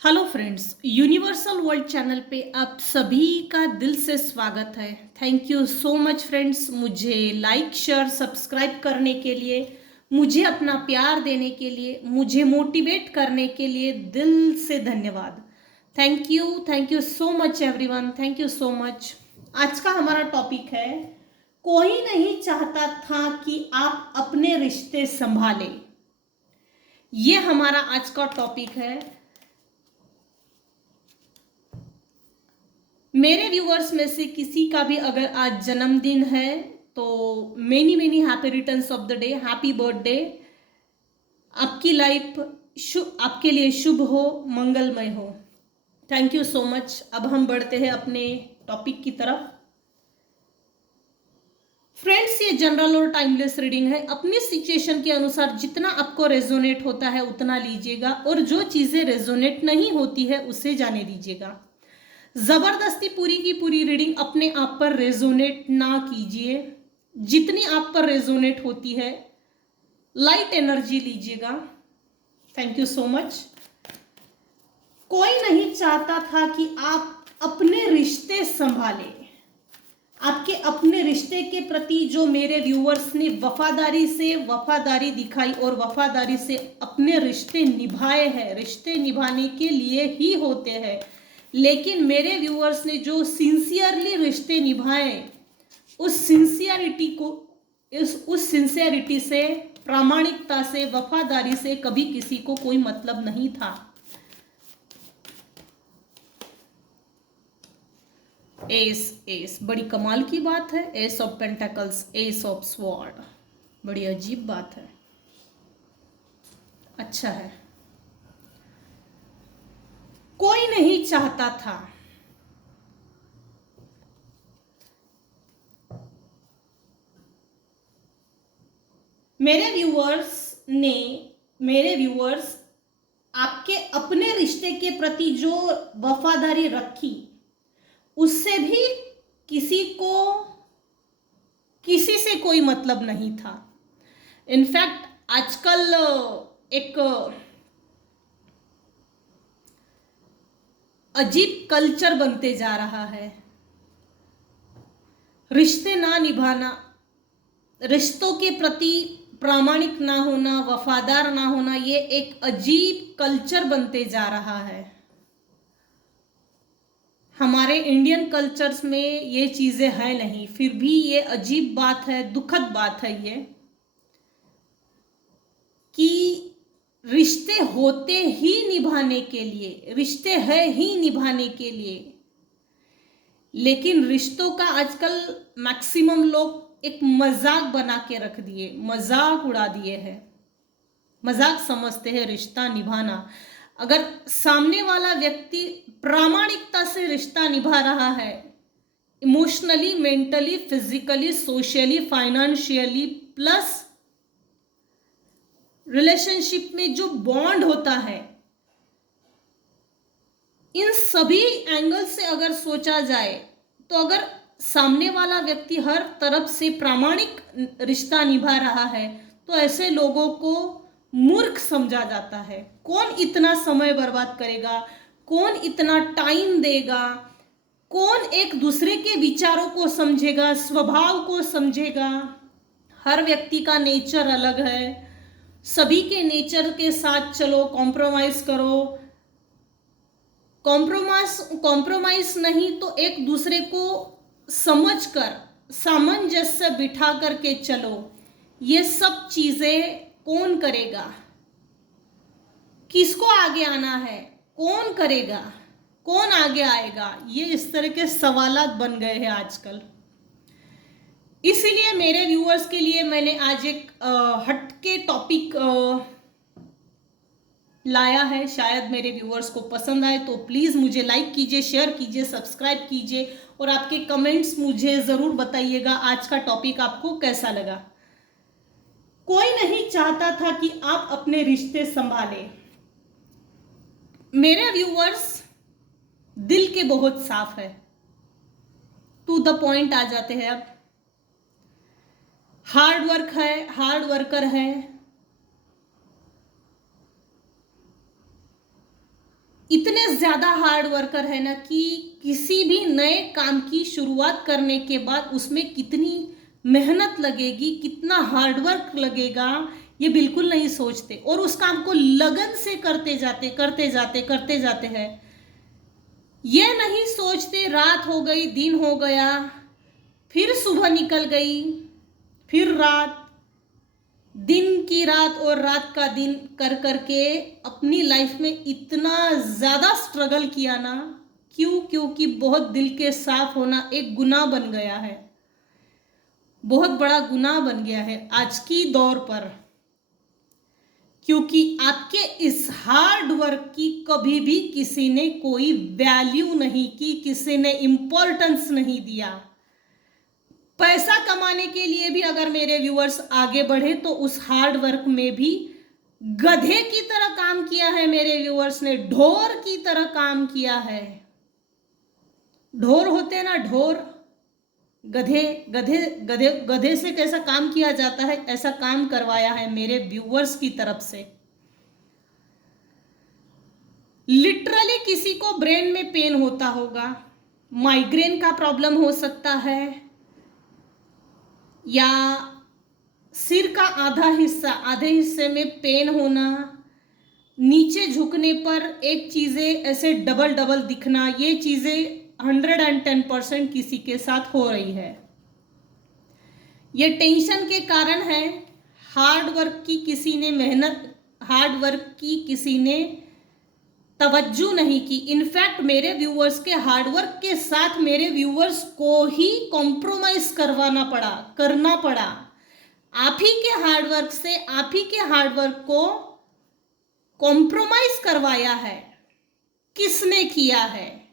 Hello friends, universal world channel पे आप सभी का दिल से स्वागत है। Thank you so much friends, मुझे लाइक शेयर सब्सक्राइब करने के लिए, मुझे अपना प्यार देने के लिए, मुझे मोटिवेट करने के लिए दिल से धन्यवाद। Thank you so much everyone, thank you so much. आज का हमारा टॉपिक है, कोई नहीं चाहता था कि आप अपने रिश्ते संभालें। ये हमारा आज का टॉपिक है। मेरे व्यूअर्स में से किसी का भी अगर आज जन्मदिन है तो many many happy returns of the day, happy birthday. आपकी लाइफ आपके लिए शुभ हो, मंगलमय हो। Thank you so much. अब हम बढ़ते हैं अपने टॉपिक की तरफ। फ्रेंड्स, ये जनरल और टाइमलेस रीडिंग है। अपनी सिचुएशन के अनुसार जितना आपको रेजोनेट होता है उतना लीजिएगा, और जो चीजें रेजोनेट नहीं होती है उसे जाने दीजिएगा। जबरदस्ती पूरी की पूरी रीडिंग अपने आप पर रेजोनेट ना कीजिए। जितनी आप पर रेजोनेट होती है लाइट एनर्जी लीजिएगा। Thank you so much. कोई नहीं चाहता था कि आप अपने रिश्ते संभालें। आपके अपने रिश्ते के प्रति जो मेरे व्यूअर्स ने वफादारी दिखाई और वफादारी से अपने रिश्ते निभाए हैं, रिश्ते निभाने के लिए ही होते हैं। लेकिन मेरे व्यूअर्स ने जो सिंसियरली रिश्ते निभाए, उस सिंसियरिटी से, प्रामाणिकता से, वफादारी से कभी किसी को कोई मतलब नहीं था। एस एस बड़ी कमाल की बात है। S of pentacles, S of sword, बड़ी अजीब बात है। अच्छा है। कोई नहीं चाहता था। मेरे व्यूअर्स आपके अपने रिश्ते के प्रति जो वफादारी रखी, उससे भी किसी से कोई मतलब नहीं था। इनफैक्ट आजकल एक अजीब कल्चर बनते जा रहा है। रिश्ते ना निभाना, रिश्तों के प्रति प्रामाणिक ना होना, वफादार ना होना, ये एक अजीब कल्चर बनते जा रहा है। हमारे इंडियन कल्चर्स में ये चीजें हैं नहीं, फिर भी ये अजीब बात है, दुखद बात है ये, कि रिश्ते होते ही निभाने के लिए, रिश्ते है ही निभाने के लिए, लेकिन रिश्तों का आजकल मैक्सिमम लोग एक मजाक बना के रख दिए, मजाक उड़ा दिए हैं, मजाक समझते हैं रिश्ता निभाना। अगर सामने वाला व्यक्ति प्रामाणिकता से रिश्ता निभा रहा है, emotionally, mentally, physically, socially, financially, plus relationship में जो बॉन्ड होता है, इन सभी एंगल से अगर सोचा जाए तो अगर सामने वाला व्यक्ति हर तरफ से प्रामाणिक रिश्ता निभा रहा है तो ऐसे लोगों को मूर्ख समझा जाता है। कौन इतना समय बर्बाद करेगा, कौन इतना टाइम देगा, कौन एक दूसरे के विचारों को समझेगा, स्वभाव को समझेगा। हर व्यक्ति का नेचर अलग है। सभी के नेचर के साथ चलो, कॉम्प्रोमाइज करो। कॉम्प्रोमाइज नहीं तो एक दूसरे को समझकर, सामंजस्य बिठा करके चलो। ये सब चीजें कौन करेगा, किसको आगे आना है, कौन करेगा, कौन आगे आएगा, ये इस तरह के सवालात बन गए हैं आजकल। इसीलिए मेरे व्यूअर्स के लिए मैंने आज एक हटके टॉपिक लाया है। शायद मेरे व्यूअर्स को पसंद आए तो प्लीज़ मुझे लाइक कीजिए, शेयर कीजिए, सब्सक्राइब कीजिए, और आपके कमेंट्स मुझे ज़रूर बताइएगा आज का टॉपिक आपको कैसा लगा। कोई नहीं चाहता था कि आप अपने रिश्ते संभालें। मेरे व्यूअर्स दिल के बहुत साफ है, टू द पॉइंट आ जाते हैं। अब हार्ड वर्कर है, इतने ज़्यादा हार्ड वर्कर है ना कि किसी भी नए काम की शुरुआत करने के बाद उसमें कितनी मेहनत लगेगी, कितना हार्ड वर्क लगेगा, ये बिल्कुल नहीं सोचते और उस काम को लगन से करते जाते हैं। ये नहीं सोचते रात हो गई, दिन हो गया, फिर सुबह निकल गई, फिर रात, दिन की रात और रात का दिन कर करके अपनी लाइफ में इतना ज़्यादा स्ट्रगल किया ना। क्यों? क्योंकि बहुत दिल के साफ होना एक गुनाह बन गया है, बहुत बड़ा गुनाह बन गया है आज की दौर पर। क्योंकि आपके इस हार्ड वर्क की कभी भी किसी ने कोई वैल्यू नहीं की, किसी ने इम्पोर्टेंस नहीं दिया। पैसा कमाने के लिए भी अगर मेरे व्यूअर्स आगे बढ़े तो उस हार्ड वर्क में भी गधे की तरह काम किया है मेरे व्यूअर्स ने, ढोर की तरह काम किया है। ढोर होते हैं ना, ढोर, गधे, गधे गधे गधे से कैसा काम किया जाता है, ऐसा काम करवाया है मेरे व्यूअर्स की तरफ से। लिटरली किसी को ब्रेन में पेन होता होगा, माइग्रेन का प्रॉब्लम हो सकता है, या सिर का आधे हिस्से में पेन होना, नीचे झुकने पर एक चीजें ऐसे डबल डबल दिखना, ये चीजें 110% किसी के साथ हो रही है। ये टेंशन के कारण है। हार्ड वर्क की किसी ने तवज्जो नहीं की। इनफैक्ट मेरे व्यूअर्स के हार्डवर्क के साथ मेरे व्यूअर्स को ही कॉम्प्रोमाइज करना पड़ा। आप ही के हार्डवर्क से आप ही के हार्डवर्क को कॉम्प्रोमाइज करवाया है। किसने किया है?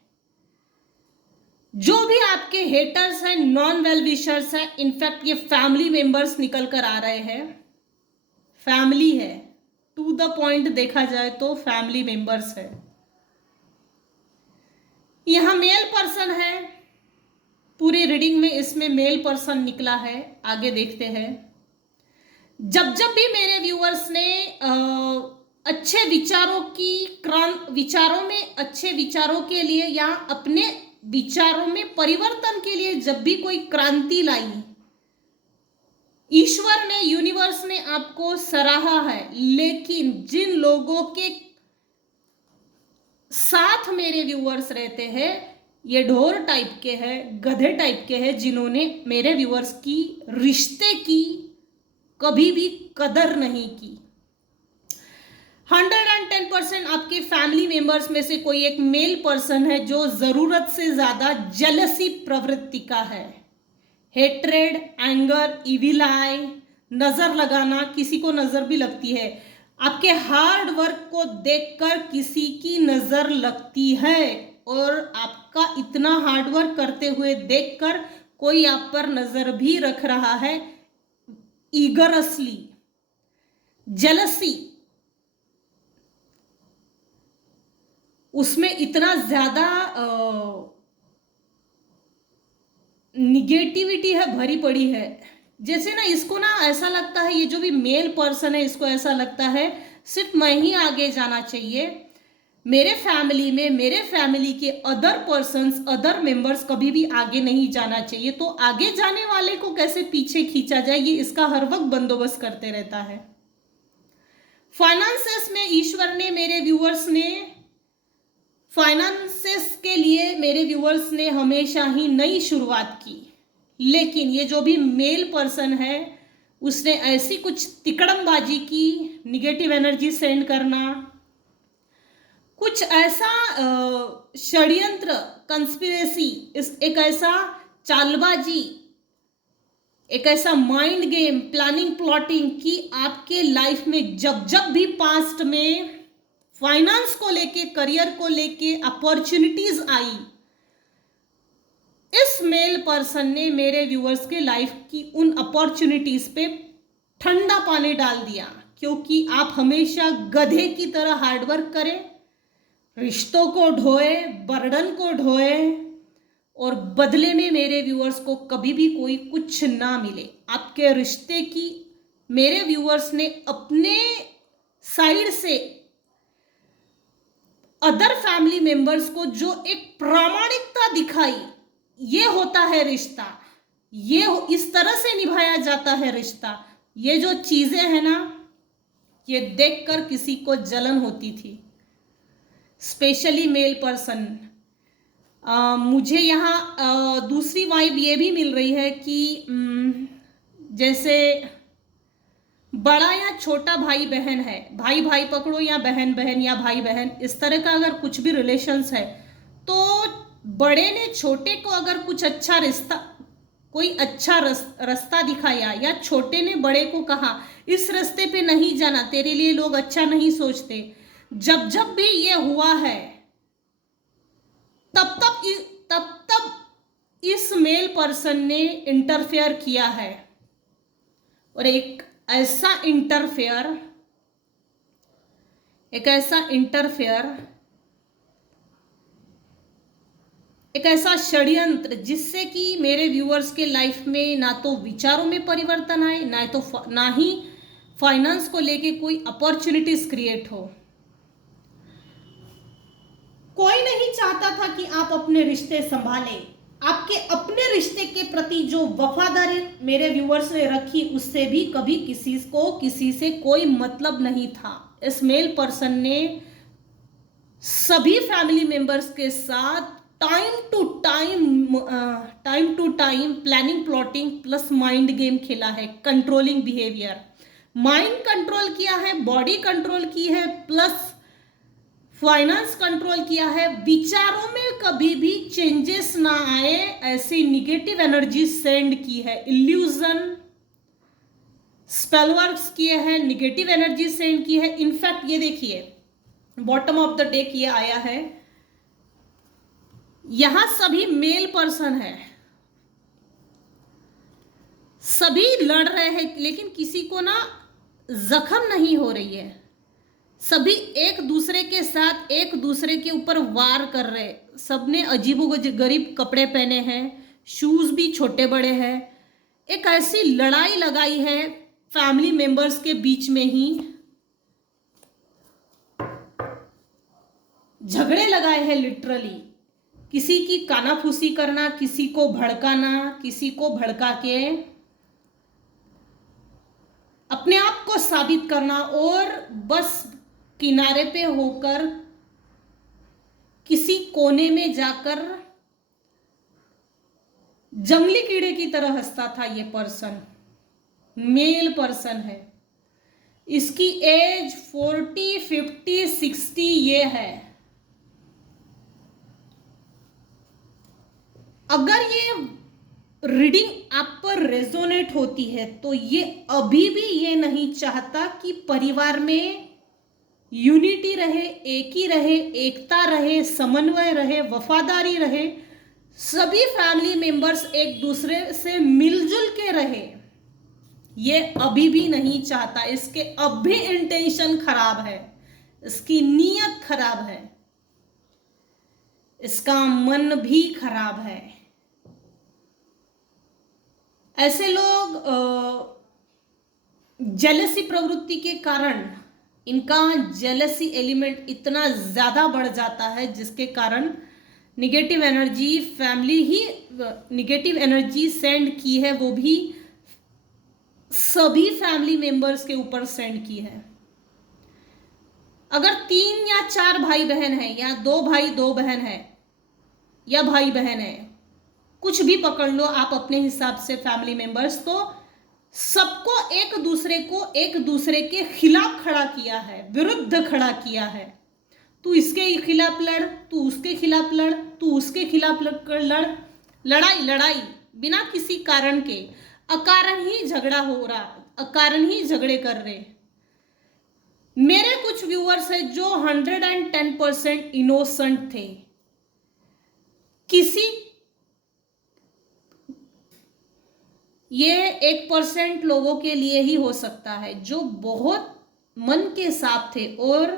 जो भी आपके हेटर्स हैं, नॉन वेल विशर्स हैं, इनफैक्ट ये फैमिली मेंबर्स निकल कर आ रहे हैं। फैमिली है, टू द पॉइंट देखा जाए तो फैमिली मेंबर्स है। यहां मेल पर्सन है, पूरी रीडिंग में इसमें मेल पर्सन निकला है। आगे देखते हैं। जब जब भी मेरे व्यूअर्स ने अच्छे विचारों के लिए या अपने विचारों में परिवर्तन के लिए जब भी कोई क्रांति लाई, ईश्वर ने, यूनिवर्स ने आपको सराहा है। लेकिन जिन लोगों के साथ मेरे व्यूअर्स रहते हैं, ये ढोर टाइप के हैं, गधे टाइप के हैं, जिन्होंने मेरे व्यूअर्स की रिश्ते की कभी भी कदर नहीं की। 110% आपके फैमिली मेंबर्स में से कोई एक मेल पर्सन है जो जरूरत से ज्यादा जेलसी प्रवृत्ति का है। हेट्रेड, एंगर, इविल आई, नजर लगाना, किसी को नजर भी लगती है। आपके हार्ड वर्क को देखकर किसी की नजर लगती है और आपका इतना हार्ड वर्क करते हुए देखकर कोई आप पर नजर भी रख रहा है। ईगरसली, जेलसी, उसमें इतना ज्यादा निगेटिविटी है, भरी पड़ी है। जैसे ना इसको ना ऐसा लगता है, ये जो भी मेल पर्सन है इसको ऐसा लगता है सिर्फ मैं ही आगे जाना चाहिए, मेरे फैमिली में मेरे फैमिली के अदर पर्सन्स, अदर मेंबर्स कभी भी आगे नहीं जाना चाहिए। तो आगे जाने वाले को कैसे पीछे खींचा जाए, ये इसका हर वक्त बंदोबस्त करते रहता है। फाइनेंसेस में ईश्वर ने, मेरे व्यूअर्स ने, फाइनेंसेस के लिए मेरे व्यूअर्स ने हमेशा ही नई शुरुआत की। लेकिन ये जो भी मेल पर्सन है उसने ऐसी कुछ तिकड़मबाजी की, निगेटिव एनर्जी सेंड करना, कुछ ऐसा षड्यंत्र, कंस्पिरेसी, एक ऐसा चालबाजी, एक ऐसा माइंड गेम, प्लानिंग, प्लॉटिंग कि आपके लाइफ में जब जब भी पास्ट में फाइनेंस को लेके, करियर को लेके अपॉर्चुनिटीज आई, इस मेल पर्सन ने मेरे व्यूअर्स के लाइफ की उन अपॉर्चुनिटीज पे ठंडा पानी डाल दिया। क्योंकि आप हमेशा गधे की तरह हार्डवर्क करें, रिश्तों को ढोए, बर्डन को ढोए और बदले में मेरे व्यूअर्स को कभी भी कोई कुछ ना मिले। आपके रिश्ते की मेरे व्यूअर्स ने अपने साइड से अदर फैमिली मेंबर्स को जो एक प्रामाणिकता दिखाई, ये होता है रिश्ता, ये इस तरह से निभाया जाता है रिश्ता। ये जो चीजें हैं ना, ये देखकर किसी को जलन होती थी, स्पेशली मेल पर्सन। मुझे यहाँ दूसरी वाइब ये भी मिल रही है कि जैसे बड़ा या छोटा भाई बहन है, भाई भाई पकड़ो या बहन बहन या भाई बहन, इस तरह का अगर कुछ भी रिलेशंस है, तो बड़े ने छोटे को अगर कुछ अच्छा रिश्ता, कोई अच्छा रास्ता दिखाया, या छोटे ने बड़े को कहा इस रास्ते पे नहीं जाना, तेरे लिए लोग अच्छा नहीं सोचते, जब जब भी ये हुआ है तब तब इस मेल पर्सन ने इंटरफेयर किया है। और एक ऐसा एक ऐसा षड्यंत्र जिससे कि मेरे व्यूअर्स के लाइफ में ना तो विचारों में परिवर्तन आए, ना ही फाइनेंस को लेके कोई अपॉर्चुनिटीज क्रिएट हो। कोई नहीं चाहता था कि आप अपने रिश्ते संभालें। आपके अपने रिश्ते के प्रति जो वफादारी मेरे व्यूअर्स ने रखी, उससे भी कभी किसी से कोई मतलब नहीं था। इस मेल पर्सन ने सभी फैमिली मेंबर्स के साथ time to time planning, plotting plus mind game खेला है, कंट्रोलिंग बिहेवियर, माइंड कंट्रोल किया है, बॉडी कंट्रोल की है, प्लस फाइनेंस कंट्रोल किया है। विचारों में कभी भी चेंजेस ना आए, ऐसी निगेटिव एनर्जी सेंड की है, इल्यूजन, स्पेल वर्क्स किए हैं, निगेटिव एनर्जी सेंड की है। इनफैक्ट ये देखिए, बॉटम ऑफ द डेक ये आया है, यहां सभी मेल पर्सन है, सभी लड़ रहे हैं, लेकिन किसी को ना जख्म नहीं हो रही है। सभी एक दूसरे के साथ एक दूसरे के ऊपर वार कर रहे, सबने अजीबोगरीब कपड़े पहने हैं, शूज भी छोटे बड़े हैं। एक ऐसी लड़ाई लगाई है फैमिली मेंबर्स के बीच में ही, झगड़े लगाए हैं लिटरली। किसी की कानाफूसी करना, किसी को भड़काना, किसी को भड़का के अपने आप को साबित करना, और बस किनारे पे होकर किसी कोने में जाकर जंगली कीड़े की तरह हंसता था। ये पर्सन मेल पर्सन है, इसकी एज 40, 50, 60 ये है। अगर ये रीडिंग आप पर रेजोनेट होती है तो ये अभी भी ये नहीं चाहता कि परिवार में यूनिटी रहे, एक ही रहे, एकता रहे, समन्वय रहे, वफादारी रहे, सभी फैमिली मेंबर्स एक दूसरे से मिलजुल के रहे। ये अभी भी नहीं चाहता। इसके अब भी इंटेंशन खराब है, इसकी नीयत खराब है, इसका मन भी खराब है। ऐसे लोग जेलसी प्रवृत्ति के कारण इनका जेलसी एलिमेंट इतना ज़्यादा बढ़ जाता है, जिसके कारण निगेटिव एनर्जी, फैमिली ही निगेटिव एनर्जी सेंड की है, वो भी सभी फैमिली मेंबर्स के ऊपर सेंड की है। अगर 3 या 4 भाई बहन है, या 2 भाई 2 बहन है, या भाई बहन है, कुछ भी पकड़ लो आप अपने हिसाब से फैमिली मेंबर्स, तो सबको एक दूसरे के खिलाफ खड़ा किया है, विरुद्ध खड़ा किया है। तू इसके खिलाफ लड़, तू उसके खिलाफ लड़, तू उसके खिलाफ लड़, लड़ाई बिना किसी कारण के, अकारण ही झगड़ा हो रहा, अकारण ही झगड़े कर रहे। मेरे कुछ व्यूअर्स है जो 110% इनोसेंट थे, किसी ये 1% लोगों के लिए ही हो सकता है जो बहुत मन के साफ थे और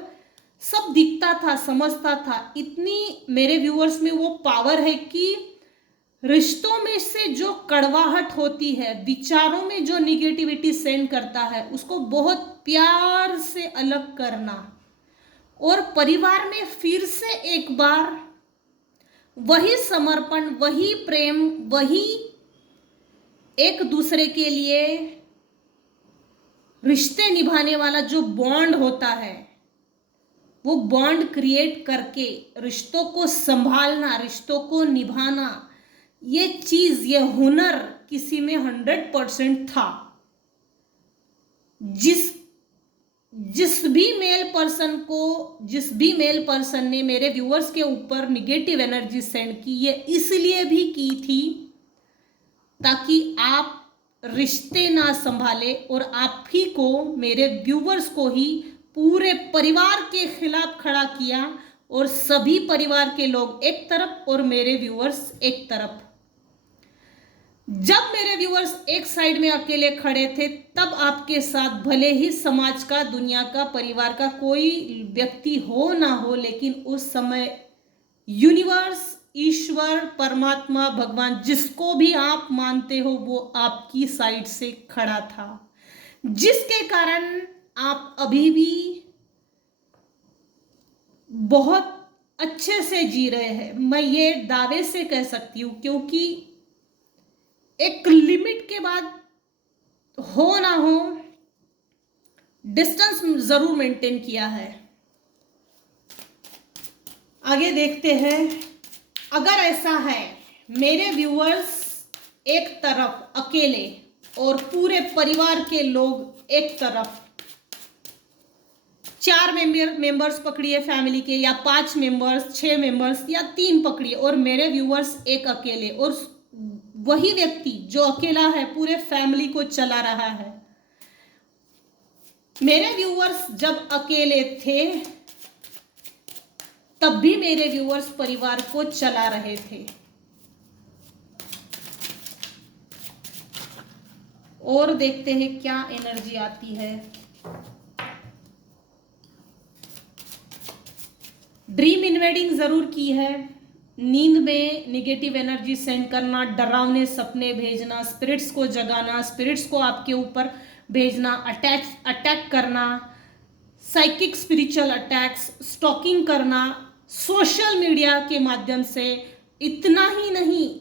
सब दिखता था, समझता था। इतनी मेरे व्यूअर्स में वो पावर है कि रिश्तों में से जो कड़वाहट होती है, विचारों में जो निगेटिविटी सेंड करता है, उसको बहुत प्यार से अलग करना, और परिवार में फिर से एक बार वही समर्पण, वही प्रेम, वही एक दूसरे के लिए रिश्ते निभाने वाला जो बॉन्ड होता है, वो बॉन्ड क्रिएट करके रिश्तों को संभालना, रिश्तों को निभाना, ये चीज, ये हुनर किसी में 100% था। जिस भी मेल पर्सन ने मेरे व्यूअर्स के ऊपर निगेटिव एनर्जी सेंड की, ये इसलिए भी की थी ताकि आप रिश्ते ना संभाले और आप ही को, मेरे व्यूअर्स को ही पूरे परिवार के खिलाफ खड़ा किया और सभी परिवार के लोग एक तरफ और मेरे व्यूअर्स एक तरफ। जब मेरे व्यूअर्स एक साइड में अकेले खड़े थे, तब आपके साथ भले ही समाज का, दुनिया का, परिवार का कोई व्यक्ति हो ना हो, लेकिन उस समय यूनिवर्स, ईश्वर, परमात्मा, भगवान, जिसको भी आप मानते हो, वो आपकी साइड से खड़ा था, जिसके कारण आप अभी भी बहुत अच्छे से जी रहे हैं। मैं ये दावे से कह सकती हूँ, क्योंकि एक लिमिट के बाद हो ना हो डिस्टेंस जरूर मेंटेन किया है। आगे देखते हैं। अगर ऐसा है, मेरे व्यूअर्स एक तरफ अकेले और पूरे परिवार के लोग एक तरफ, 4 मेंबर्स पकड़िए फैमिली के, या 5 मेंबर्स, 6 मेंबर्स, या 3 पकड़िए, और मेरे व्यूअर्स एक अकेले, और वही व्यक्ति जो अकेला है पूरे फैमिली को चला रहा है। मेरे व्यूअर्स जब अकेले थे, तब भी मेरे व्यूअर्स परिवार को चला रहे थे। और देखते हैं क्या एनर्जी आती है। ड्रीम इन्वेडिंग जरूर की है, नींद में निगेटिव एनर्जी सेंड करना, डरावने सपने भेजना, स्पिरिट्स को जगाना, स्पिरिट्स को आपके ऊपर भेजना, अटैक करना, साइकिक स्पिरिचुअल अटैक्स, स्टॉकिंग करना, सोशल मीडिया के माध्यम से। इतना ही नहीं,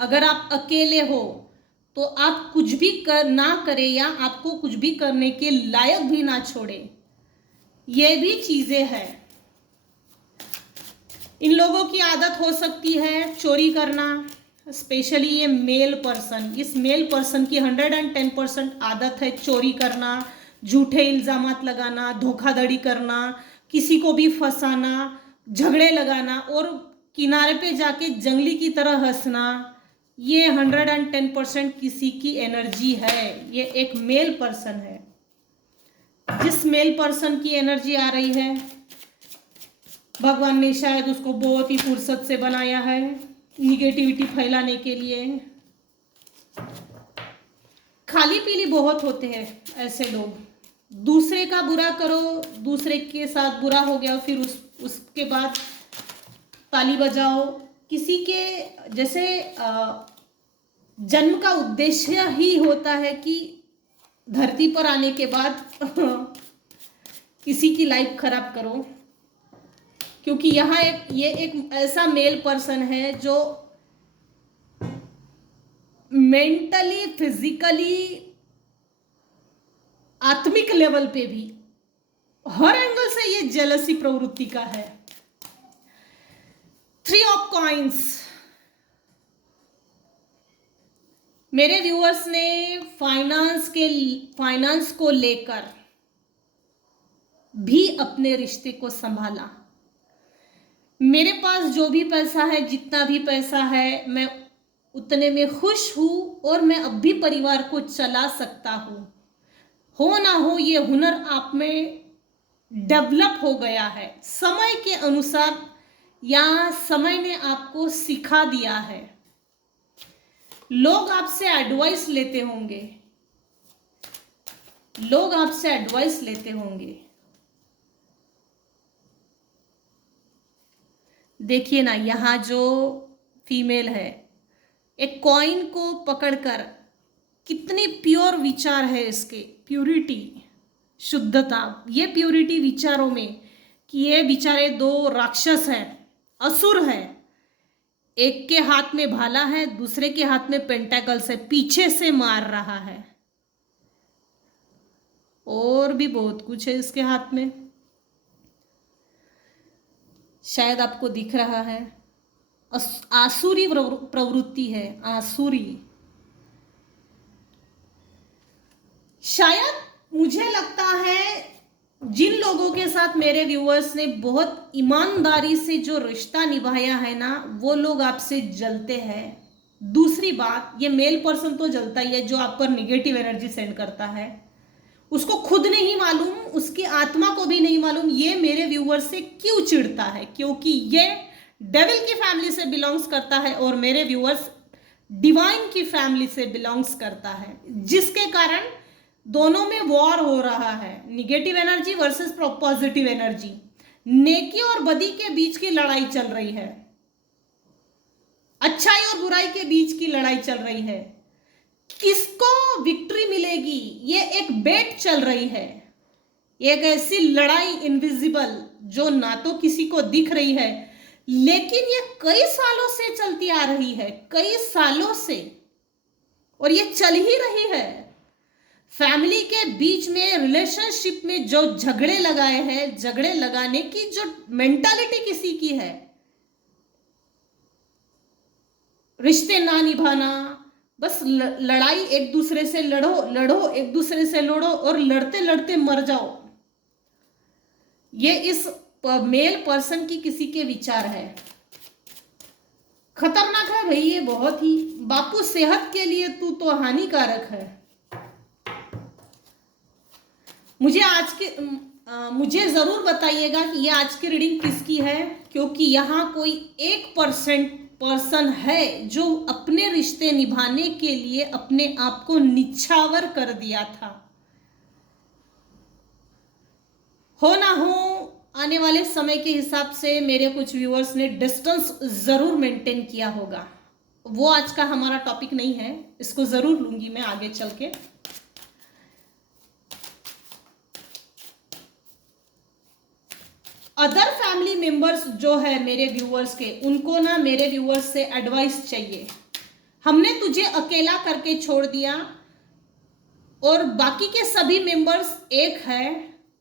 अगर आप अकेले हो तो आप कुछ भी ना करें, या आपको कुछ भी करने के लायक भी ना छोड़े, ये भी चीजें हैं। इन लोगों की आदत हो सकती है चोरी करना, स्पेशली ये मेल पर्सन। इस मेल पर्सन की 110% आदत है चोरी करना, झूठे इल्जामात लगाना, धोखाधड़ी करना, किसी को भी फंसाना, झगड़े लगाना, और किनारे पे जाके जंगली की तरह हंसना। ये 110% किसी की एनर्जी है। ये एक मेल पर्सन है। जिस मेल पर्सन की एनर्जी आ रही है, भगवान ने शायद उसको बहुत ही फुर्सत से बनाया है निगेटिविटी फैलाने के लिए। खाली पीली बहुत होते हैं ऐसे लोग। दूसरे का बुरा करो, दूसरे के साथ बुरा हो गया, फिर उसके बाद ताली बजाओ। किसी के जैसे जन्म का उद्देश्य ही होता है कि धरती पर आने के बाद किसी की लाइफ खराब करो, क्योंकि यहाँ ये एक ऐसा मेल पर्सन है जो मेंटली, फिजिकली, आत्मिक लेवल पे भी हर एंगल से ये जेलसी प्रवृत्ति का है। 3 ऑफ कॉइंस। मेरे व्यूअर्स ने फाइनेंस को लेकर भी अपने रिश्ते को संभाला। मेरे पास जो भी पैसा है, जितना भी पैसा है, मैं उतने में खुश हूँ और मैं अब भी परिवार को चला सकता हूँ। हो ना हो, ये हुनर आप में डेवलप हो गया है समय के अनुसार, या समय ने आपको सिखा दिया है। लोग आपसे एडवाइस लेते होंगे, लोग आपसे एडवाइस लेते होंगे। देखिए ना, यहाँ जो फीमेल है, एक कॉइन को पकड़कर कितने प्योर विचार है इसके, प्यूरिटी, शुद्धता। ये प्यूरिटी विचारों में कि ये बेचारे दो राक्षस हैं, असुर हैं, एक के हाथ में भाला है, दूसरे के हाथ में पेंटाकल्स है, पीछे से मार रहा है, और भी बहुत कुछ है इसके हाथ में, शायद आपको दिख रहा है। आसुरी प्रवृत्ति है, आसुरी। शायद मुझे लगता है जिन लोगों के साथ मेरे व्यूअर्स ने बहुत ईमानदारी से जो रिश्ता निभाया है ना, वो लोग आपसे जलते हैं। दूसरी बात, ये मेल पर्सन तो जलता ही है जो आप पर निगेटिव एनर्जी सेंड करता है, उसको खुद नहीं मालूम, उसकी आत्मा को भी नहीं मालूम ये मेरे व्यूअर्स से क्यों चिढ़ता है, क्योंकि ये डेविल की फैमिली से बिलोंग्स करता है और मेरे व्यूअर्स डिवाइन की फैमिली से बिलोंग्स करता है, जिसके कारण दोनों में वॉर हो रहा है। Negative energy versus positive energy, नेकी और बदी के बीच की लड़ाई चल रही है, अच्छाई और बुराई के बीच की लड़ाई चल रही है। किसको विक्ट्री मिलेगी, ये एक बेट चल रही है, एक ऐसी लड़ाई इनविजिबल जो ना तो किसी को दिख रही है, लेकिन ये कई सालों से चलती आ रही है, कई सालों से, और ये चल ही रही है। फैमिली के बीच में, रिलेशनशिप में जो झगड़े लगाए हैं, झगड़े लगाने की जो मेंटालिटी किसी की है, रिश्ते ना निभाना, बस लड़ाई, एक दूसरे से लड़ो एक दूसरे से लड़ो और लड़ते लड़ते मर जाओ, ये इस मेल पर्सन की किसी के विचार है। खतरनाक है भाई ये, बहुत ही। बापू सेहत के लिए तू तो हानिकारक है। मुझे जरूर बताइएगा कि ये आज की रीडिंग किसकी है, क्योंकि यहाँ कोई 1% पर्सन है जो अपने रिश्ते निभाने के लिए अपने आप को निछावर कर दिया था। हो ना हो, आने वाले समय के हिसाब से मेरे कुछ व्यूअर्स ने डिस्टेंस जरूर मेंटेन किया होगा। वो आज का हमारा टॉपिक नहीं है, इसको जरूर लूंगी मैं आगे चल के। अदर फैमिली मेंबर्स जो है मेरे व्यूअर्स के, उनको ना मेरे व्यूअर्स से एडवाइस चाहिए। हमने तुझे अकेला करके छोड़ दिया और बाकी के सभी मेंबर्स एक है,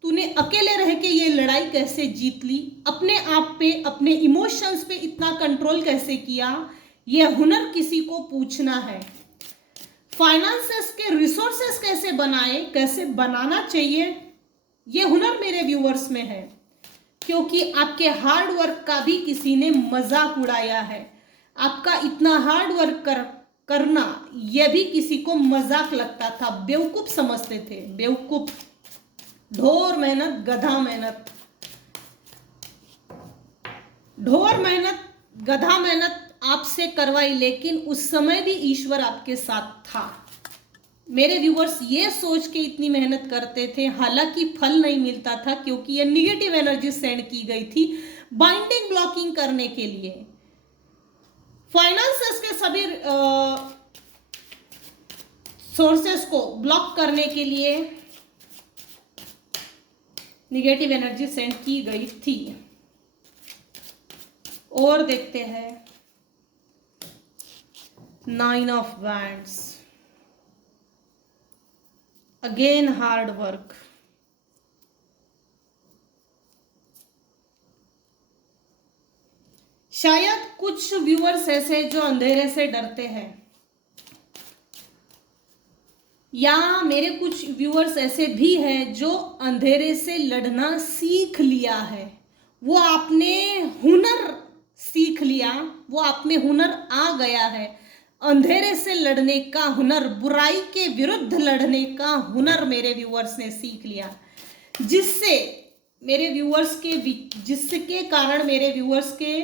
तूने अकेले रह के ये लड़ाई कैसे जीत ली, अपने आप पे, अपने इमोशंस पे इतना कंट्रोल कैसे किया, ये हुनर किसी को पूछना है। फाइनेंसेस के रिसोर्सेस कैसे बनाए, कैसे बनाना चाहिए, ये हुनर मेरे व्यूअर्स में है, क्योंकि आपके हार्ड वर्क का भी किसी ने मजाक उड़ाया है। आपका इतना हार्ड वर्क करना यह भी किसी को मजाक लगता था, बेवकूफ समझते थे, बेवकूफ। ढोर मेहनत गधा मेहनत, ढोर मेहनत गधा मेहनत आपसे करवाई, लेकिन उस समय भी ईश्वर आपके साथ था। मेरे व्यूअर्स ये सोच के इतनी मेहनत करते थे, हालांकि फल नहीं मिलता था, क्योंकि ये निगेटिव एनर्जी सेंड की गई थी बाइंडिंग ब्लॉकिंग करने के लिए। फाइनेंसेस के सभी सोर्सेस को ब्लॉक करने के लिए निगेटिव एनर्जी सेंड की गई थी। और देखते हैं 9 of wands, again hard work. शायद कुछ व्यूअर्स ऐसे जो अंधेरे से डरते हैं, या मेरे कुछ व्यूअर्स ऐसे भी हैं जो अंधेरे से लड़ना सीख लिया है। वो आपने हुनर सीख लिया, वो आप में हुनर आ गया है, अंधेरे से लड़ने का हुनर, बुराई के विरुद्ध लड़ने का हुनर मेरे व्यूअर्स ने सीख लिया, जिससे मेरे व्यूअर्स के जिसके कारण मेरे व्यूअर्स के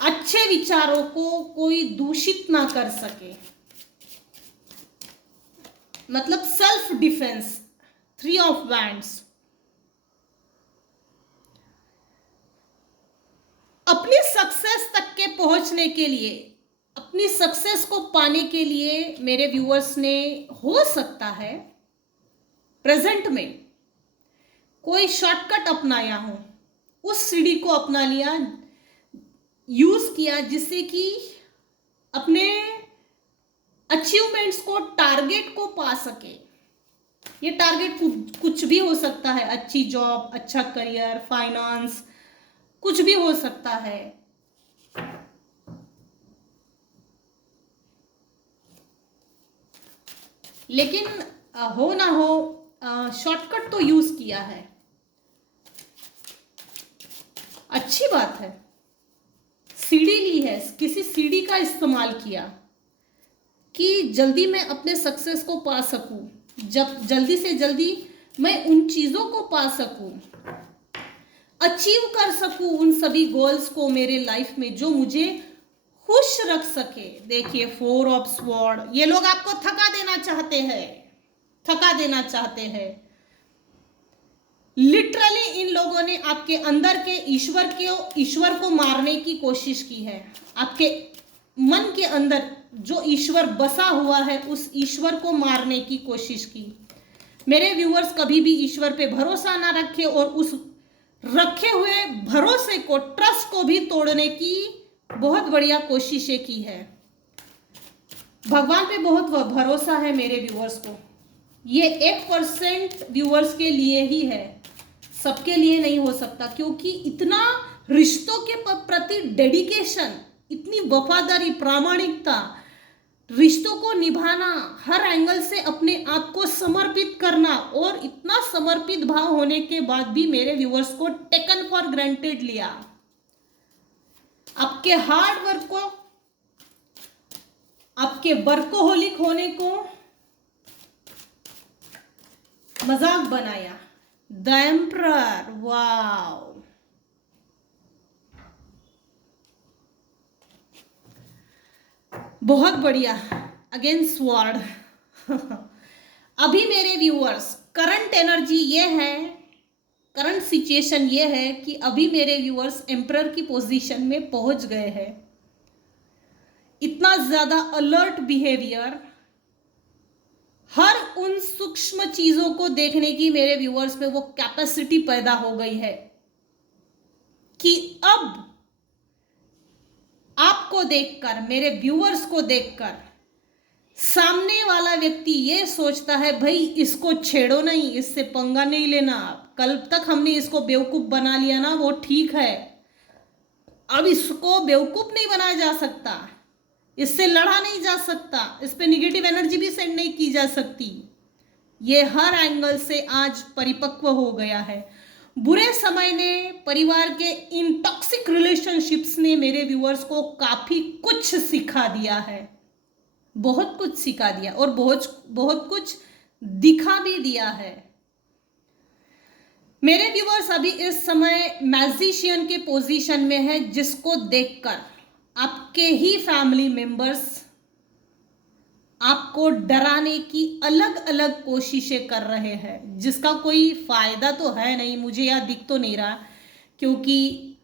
अच्छे विचारों को कोई दूषित ना कर सके। मतलब सेल्फ डिफेंस। 3 of wands. अपनी सक्सेस तक के पहुंचने के लिए, अपनी सक्सेस को पाने के लिए मेरे व्यूअर्स ने, हो सकता है प्रेजेंट में कोई शॉर्टकट अपनाया हो, उस सीढ़ी को अपना लिया, यूज किया, जिससे कि अपने अचीवमेंट्स को, टारगेट को पा सके। ये टारगेट कुछ भी हो सकता है, अच्छी जॉब, अच्छा करियर, फाइनेंस, कुछ भी हो सकता है। लेकिन हो ना हो, शॉर्टकट तो यूज किया है, अच्छी बात है। सीढ़ी ली है, किसी सीढ़ी का इस्तेमाल किया कि जल्दी मैं अपने सक्सेस को पा सकूं, जब जल्दी से जल्दी मैं उन चीजों को पा सकूं, अचीव कर सकूं उन सभी गोल्स को मेरे लाइफ में जो मुझे खुश रख सके। देखिए, 4 ऑफ स्वॉर्ड, ये लोग आपको थका देना चाहते हैं, थका देना चाहते हैं। लिटरली इन लोगों ने आपके अंदर के ईश्वर को मारने की कोशिश की है। आपके मन के अंदर जो ईश्वर बसा हुआ है, उस ईश्वर को मारने की कोशिश की। मेरे व्यूअर्स, कभी भी ईश्वर पे भरोसा ना रखे और उस रखे हुए भरोसे को, ट्रस्ट को भी तोड़ने की बहुत बढ़िया कोशिशें की है। भगवान पे बहुत भरोसा है मेरे व्यूअर्स को। ये 1% व्यूअर्स के लिए ही है, सबके लिए नहीं हो सकता, क्योंकि इतना रिश्तों के प्रति डेडिकेशन, इतनी वफादारी, प्रामाणिकता, रिश्तों को निभाना, हर एंगल से अपने आप को समर्पित करना, और इतना समर्पित भाव होने के बाद भी मेरे व्यूअर्स को टेकन फॉर ग्रांटेड लिया। आपके हार्ड वर्क को, आपके वर्कोहोलिक होने को मजाक बनाया। द एम्परर, वाव, बहुत बढ़िया। Again sword. अभी मेरे व्यूअर्स, करंट एनर्जी ये है, करंट सिचुएशन ये है कि अभी मेरे व्यूअर्स एम्परर की पोजीशन में पहुंच गए हैं। इतना ज्यादा अलर्ट बिहेवियर, हर उन सूक्ष्म चीजों को देखने की मेरे व्यूअर्स में वो कैपेसिटी पैदा हो गई है कि अब आपको देखकर, मेरे व्यूअर्स को देखकर, सामने वाला व्यक्ति ये सोचता है, भाई इसको छेड़ो नहीं, इससे पंगा नहीं लेना, कल तक हमने इसको बेवकूफ बना लिया ना, वो ठीक है, अब इसको बेवकूफ नहीं बनाया जा सकता, इससे लड़ा नहीं जा सकता, इस पे निगेटिव एनर्जी भी सेंड नहीं की जा सकती। ये हर एंगल से आज परिपक्व हो गया है। बुरे समय ने, परिवार के इन टॉक्सिक रिलेशनशिप्स ने मेरे व्यूअर्स को काफी कुछ सिखा दिया है, बहुत कुछ सिखा दिया, और बहुत कुछ दिखा भी दिया है। मेरे व्यूअर्स अभी इस समय मैजिशियन के पोजीशन में है, जिसको देखकर आपके ही फैमिली मेंबर्स आपको डराने की अलग अलग कोशिशें कर रहे हैं, जिसका कोई फायदा तो है नहीं, मुझे यह दिख तो नहीं रहा, क्योंकि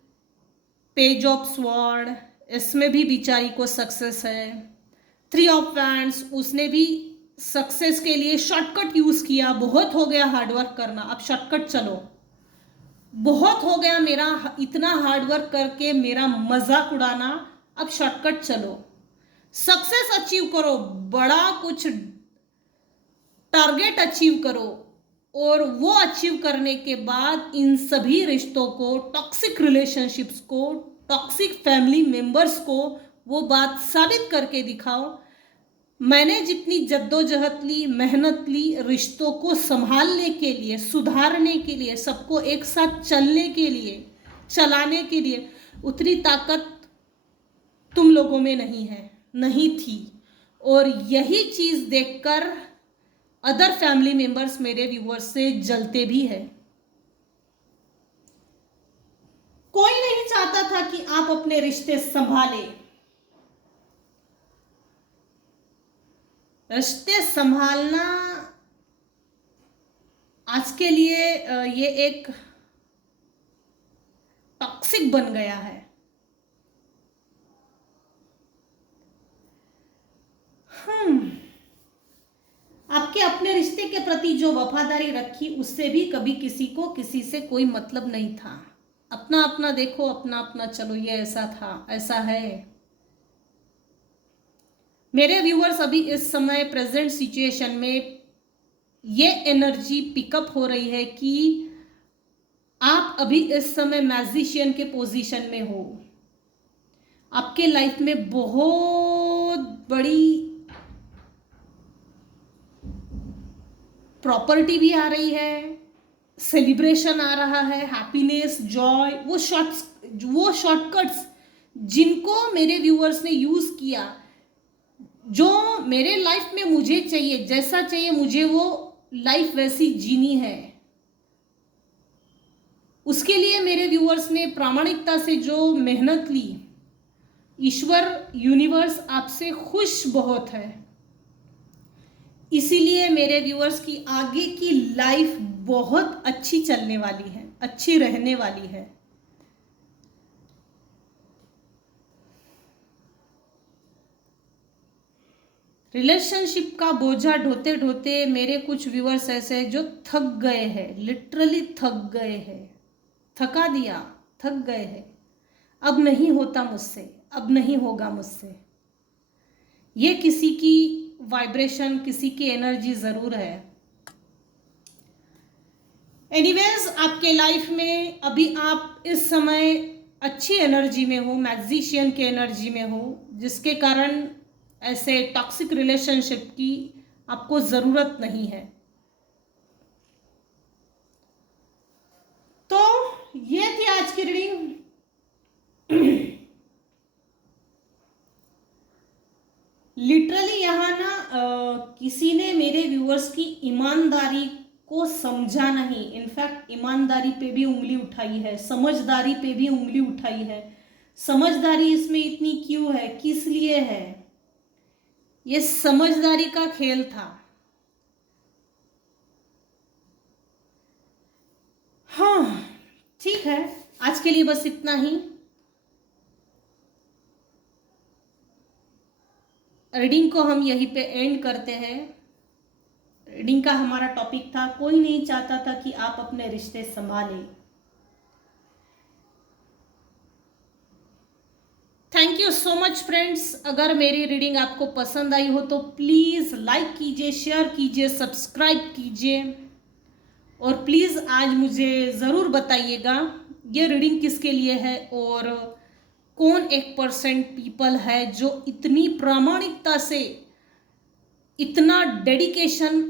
पेज ऑफ स्वॉर्ड, इसमें भी बेचारी को सक्सेस है। 3 ऑफ वैंड्स, उसने भी सक्सेस के लिए शॉर्टकट यूज किया। बहुत हो गया हार्डवर्क करना, अब शॉर्टकट चलो, बहुत हो गया मेरा इतना हार्डवर्क करके मेरा मजाक उड़ाना, अब शॉर्टकट चलो, सक्सेस अचीव करो, बड़ा कुछ टारगेट अचीव करो, और वो अचीव करने के बाद इन सभी रिश्तों को, टॉक्सिक रिलेशनशिप्स को, टॉक्सिक फैमिली मेंबर्स को वो बात साबित करके दिखाओ, मैंने जितनी जद्दोजहद ली, मेहनत ली, रिश्तों को संभालने के लिए, सुधारने के लिए, सबको एक साथ चलने के लिए, चलाने के लिए, उतनी ताकत तुम लोगों में नहीं है, नहीं थी। और यही चीज देखकर अदर फैमिली मेंबर्स मेरे व्यूअर्स से जलते भी है। कोई नहीं चाहता था कि आप अपने रिश्ते संभाले। रिश्ते संभालना आज के लिए ये एक टॉक्सिक बन गया है। आपके अपने रिश्ते के प्रति जो वफादारी रखी, उससे भी कभी किसी को किसी से कोई मतलब नहीं था। अपना अपना देखो, अपना अपना चलो, ये ऐसा था, ऐसा है। मेरे व्यूअर्स, अभी इस समय प्रेजेंट सिचुएशन में ये एनर्जी पिकअप हो रही है कि आप अभी इस समय मैजिशियन के पोजीशन में हो। आपके लाइफ में बहुत बड़ी प्रॉपर्टी भी आ रही है, सेलिब्रेशन आ रहा है, हैप्पीनेस, जॉय, वो शॉर्टकट्स जिनको मेरे व्यूअर्स ने यूज किया, जो मेरे लाइफ में मुझे चाहिए, जैसा चाहिए मुझे वो लाइफ वैसी जीनी है, उसके लिए मेरे व्यूअर्स ने प्रामाणिकता से जो मेहनत ली, ईश्वर, यूनिवर्स आपसे खुश बहुत है। इसीलिए मेरे व्यूअर्स की आगे की लाइफ बहुत अच्छी चलने वाली है, अच्छी रहने वाली है। रिलेशनशिप का बोझा ढोते ढोते मेरे कुछ व्यूअर्स ऐसे जो थक गए हैं, लिटरली थक गए हैं, थका दिया, थक गए हैं, अब नहीं होता मुझसे, अब नहीं होगा मुझसे। ये किसी की वाइब्रेशन, किसी की एनर्जी जरूर है। एनीवेज, आपके लाइफ में अभी आप इस समय अच्छी एनर्जी में हो, मैजिशियन के एनर्जी में हो, जिसके कारण ऐसे टॉक्सिक रिलेशनशिप की आपको जरूरत नहीं है। तो ये थी आज की रीडिंग। लिटरली यहाँ ना किसी ने मेरे व्यूअर्स की ईमानदारी को समझा नहीं, इनफैक्ट ईमानदारी पे भी उंगली उठाई है, समझदारी पे भी उंगली उठाई है। समझदारी इसमें इतनी क्यों है, किस लिए है? ये समझदारी का खेल था। हाँ, ठीक है, आज के लिए बस इतना ही। रीडिंग को हम यहीं पे एंड करते हैं। रीडिंग का हमारा टॉपिक था, कोई नहीं चाहता था कि आप अपने रिश्ते संभालें। Thank you so much friends. अगर मेरी रीडिंग आपको पसंद आई हो तो प्लीज़ लाइक कीजिए, शेयर कीजिए, सब्सक्राइब कीजिए, और प्लीज़ आज मुझे ज़रूर बताइएगा ये रीडिंग किसके लिए है, और कौन 1% पीपल है जो इतनी प्रामाणिकता से, इतना डेडिकेशन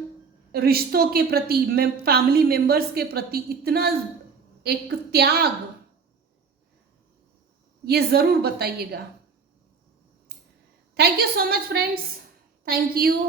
रिश्तों के प्रति, फैमिली मेंबर्स के प्रति, इतना एक त्याग, ये ज़रूर बताइएगा। Thank you so much friends, thank you.